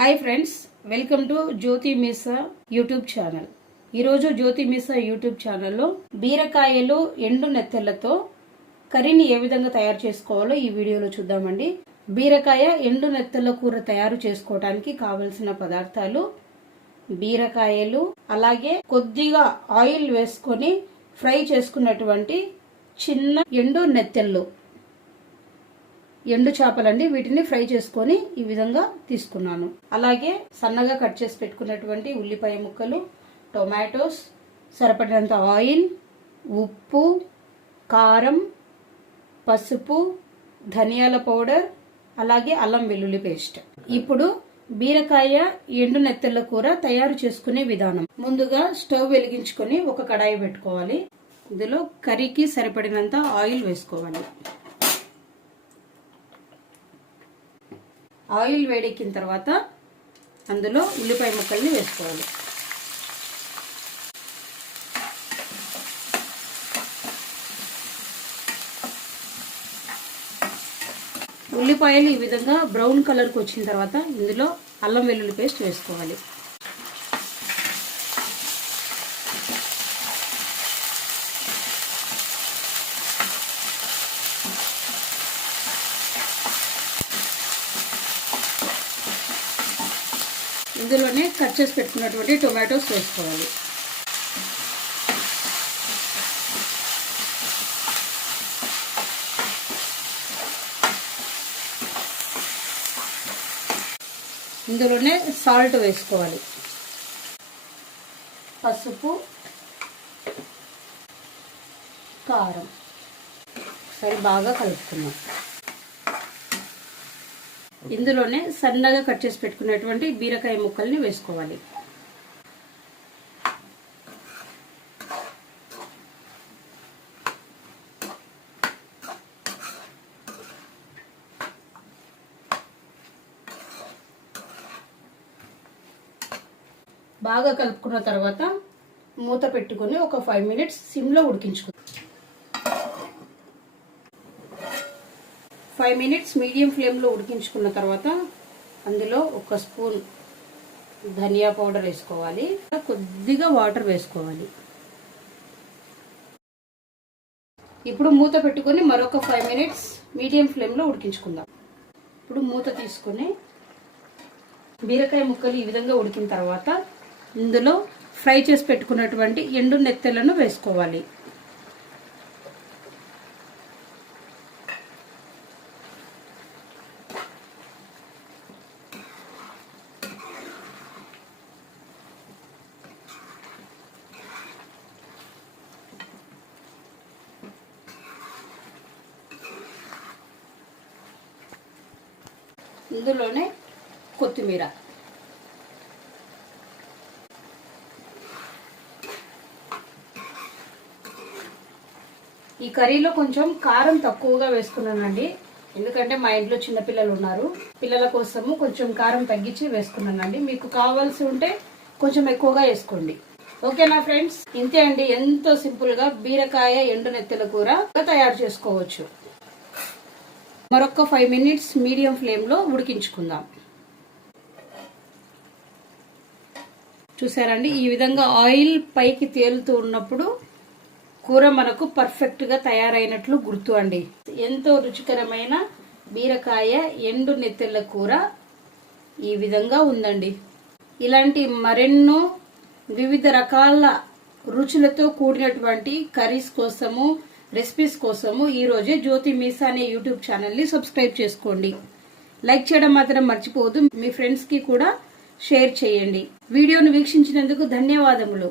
Hi friends welcome to Jyothi Meesa YouTube channel. ఈరోజు Jyothi Meesa YouTube ఛానల్లో బీరకాయలు ఎండు నెత్తెళ్ళతో కర్రీని ఏ విధంగా తయారు చేసుకోవాలో ఈ వీడియోలో చూద్దామండి. బీరకాయ ఎండు నెత్తెళ్ళ కూర తయారు చేసుకోవడానికి కావలసిన పదార్థాలు బీరకాయలు అలాగే కొద్దిగా ఆయిల్ వేసుకొని ఫ్రై చేసుకున్నటువంటి చిన్న ఎండు నెత్తెళ్ళు. ఎండు చేపలండి. వీటిని ఫ్రై చేసుకొని ఈ విధంగా తీసుకున్నాను. అలాగే సన్నగా కట్ చేసి పెట్టుకున్నటువంటి ఉల్లిపాయ ముక్కలు టొమాటోస్ సరిపడినంత ఆయిల్ ఉప్పు కారం పసుపు ధనియాల పౌడర్ అలాగే అల్లం వెల్లుల్లి పేస్ట్. ఇప్పుడు బీరకాయ ఎండు నెత్తళ్ళ కూర తయారు చేసుకునే విధానం. ముందుగా స్టవ్ వెలిగించుకొని ఒక కడాయి పెట్టుకోవాలి. ఇందులో కర్రీకి సరిపడినంత ఆయిల్ వేసుకోవాలి. ఆయిల్ వేడెక్కిన తర్వాత అందులో ఉల్లిపాయ ముక్కల్ని వేసుకోవాలి. ఉల్లిపాయలు ఈ విధంగా బ్రౌన్ కలర్కి వచ్చిన తర్వాత ఇందులో అల్లం వెల్లుల్లి పేస్ట్ వేసుకోవాలి. ఇందులోనే కట్ చేసి పెట్టుకున్నటువంటి టొమాటోస్ వేసుకోవాలి. ఇందులోనే సాల్ట్ వేసుకోవాలి. పసుపు కారం. ఒకసారి బాగా కలుపుకున్నాం ఇందులోనే సన్నగా కట్ చేసి పెట్టుకున్నటువంటి బీరకాయ ముక్కల్ని వేసుకోవాలి. బాగా కలుపుకున్న తర్వాత మూత పెట్టుకొని ఒక ఫైవ్ మినిట్స్ సిమ్లో ఉడికించుకుందాం. ఫైవ్ మినిట్స్ మీడియం ఫ్లేమ్లో ఉడికించుకున్న తర్వాత అందులో ఒక స్పూన్ ధనియా పౌడర్ వేసుకోవాలి. కొద్దిగా వాటర్ వేసుకోవాలి. ఇప్పుడు మూత పెట్టుకొని మరొక ఫైవ్ మినిట్స్ మీడియం ఫ్లేమ్లో ఉడికించుకుందాం. ఇప్పుడు మూత తీసుకొని బీరకాయ ముక్కలు ఈ విధంగా ఉడికిన తర్వాత ఇందులో ఫ్రై చేసి పెట్టుకున్నటువంటి ఎండు నెత్తెలను వేసుకోవాలి. ఇందులోనే కొత్తిమీర. ఈ కర్రీలో కొంచెం కారం తక్కువగా వేసుకున్నానండి. ఎందుకంటే మా ఇంట్లో చిన్నపిల్లలు ఉన్నారు. పిల్లల కోసము కొంచెం కారం తగ్గించి వేసుకున్నానండి. మీకు కావాల్సి ఉంటే కొంచెం ఎక్కువగా వేసుకోండి. ఓకేనా ఫ్రెండ్స్? ఇంతే అండి. ఎంతో సింపుల్గా బీరకాయ ఎండు నెత్తెల కూర తయారు చేసుకోవచ్చు. మరొక ఫైవ్ మినిట్స్ మీడియం ఫ్లేమ్లో ఉడికించుకుందాం. చూసారండి? ఈ విధంగా ఆయిల్ పైకి తేలుతూ ఉన్నప్పుడు కూర మనకు పర్ఫెక్ట్గా తయారైనట్లు గుర్తు అండి. ఎంతో రుచికరమైన బీరకాయ ఎండు నెత్తెళ్ళ కూర ఈ విధంగా ఉందండి. ఇలాంటి మరెన్నో వివిధ రకాల రుచులతో కూడినటువంటి కర్రీస్ కోసము రెసిపీస్ కోసము ఈరోజే జ్యోతి మీసా అనే యూట్యూబ్ ఛానల్ని సబ్స్క్రైబ్ చేసుకోండి. లైక్ చేయడం మాత్రం మర్చిపోవద్దు. మీ ఫ్రెండ్స్కి కూడా షేర్ చేయండి. వీడియోను వీక్షించినందుకు ధన్యవాదములు.